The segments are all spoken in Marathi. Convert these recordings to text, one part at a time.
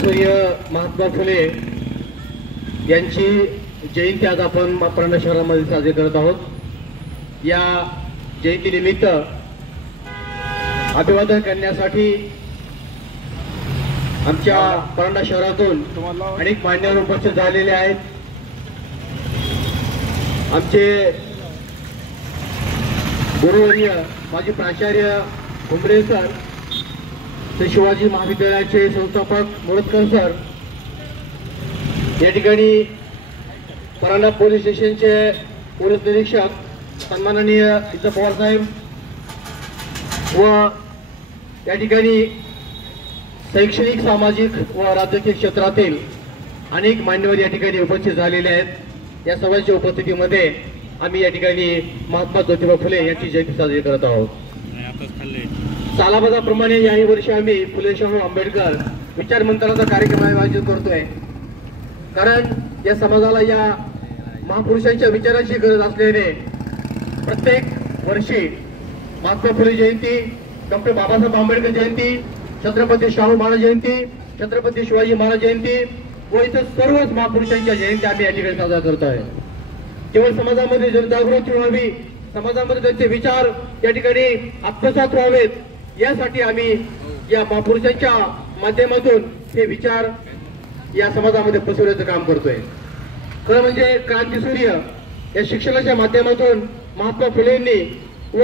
क्रांतिसूर्य महात्मा फुले यांची जयंती आज आपण परांडा शहरामध्ये साजरी करत आहोत। या जयंतीनिमित्त अभिवादन करण्यासाठी आमच्या परांडा शहरातून अनेक मान्यवर उपस्थित झालेले आहेत। आमचे गुरुवर्य माजी प्राचार्य घुमरे सर, श्री शिवाजी महाविद्यालयाचे संस्थापक मोरतकर सर, या ठिकाणी परांडा पोलीस स्टेशनचे पोलीस निरीक्षक सन्माननीय इथं पवार साहेब व या ठिकाणी शैक्षणिक, सामाजिक व राजकीय क्षेत्रातील अनेक मान्यवर या ठिकाणी उपस्थित झालेले आहेत। या सर्वांच्या उपस्थितीमध्ये आम्ही या ठिकाणी महात्मा ज्योतिबा फुले यांची जयंती साजरी करत आहोत। सालाबादाप्रमाणे याही वर्षी आम्ही फुले शाहू आंबेडकर विचार मंथनाचा कार्यक्रम आयोजित करतोय, कारण या समाजाला या महापुरुषांच्या विचारांची गरज असल्याने प्रत्येक वर्षी महात्मा फुले जयंती, डॉक्टर बाबासाहेब आंबेडकर जयंती, छत्रपती शाहू महाराज जयंती, छत्रपती शिवाजी महाराज जयंती व इतर सर्वच महापुरुषांच्या जयंती आम्ही या ठिकाणी साजरा करतोय। केवळ समाजामध्ये जनजागृती व्हावी, समाजामध्ये त्यांचे विचार या ठिकाणी आत्मसात व्हावेत, यासाठी आम्ही या महापुरुषांच्या माध्यमातून हे विचार या समाजामध्ये पसरवण्याचं काम करतोय। खरं म्हणजे क्रांतिसूर्य या शिक्षणाच्या माध्यमातून महात्मा फुलेंनी व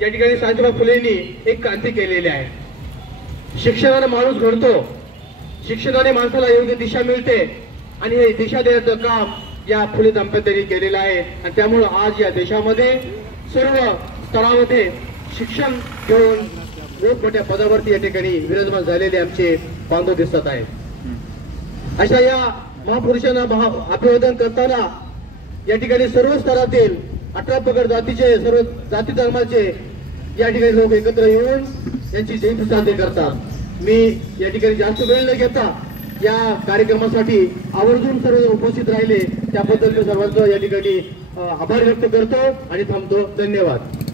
या ठिकाणी सावित्रीबाई फुलेंनी एक क्रांती केलेली आहे। शिक्षणाने माणूस घडतो, शिक्षणाने माणसाला योग्य दिशा मिळते आणि हे दिशा देण्याचं काम या फुले दाम्पत्यांनी केलेलं आहे। आणि त्यामुळे आज या देशामध्ये सर्व स्तरामध्ये शिक्षण घेऊन मोठमोठ्या पदावरती या ठिकाणी विराजमान झालेले आमचे बांधव दिसत आहेत। अशा या महापुरुषांना अभिवादन करताना या ठिकाणी सर्व स्तरातील 18 पगड जातीचे, सर्व जाती धर्माचे या ठिकाणी लोक एकत्र येऊन यांची जयंती साजरी करतात। मी या ठिकाणी जास्त वेळ न घेता या कार्यक्रमासाठी आवर्जून सर्व उपस्थित राहिले त्याबद्दल मी सर्वांचं या ठिकाणी आभार व्यक्त करतो आणि थांबतो। धन्यवाद।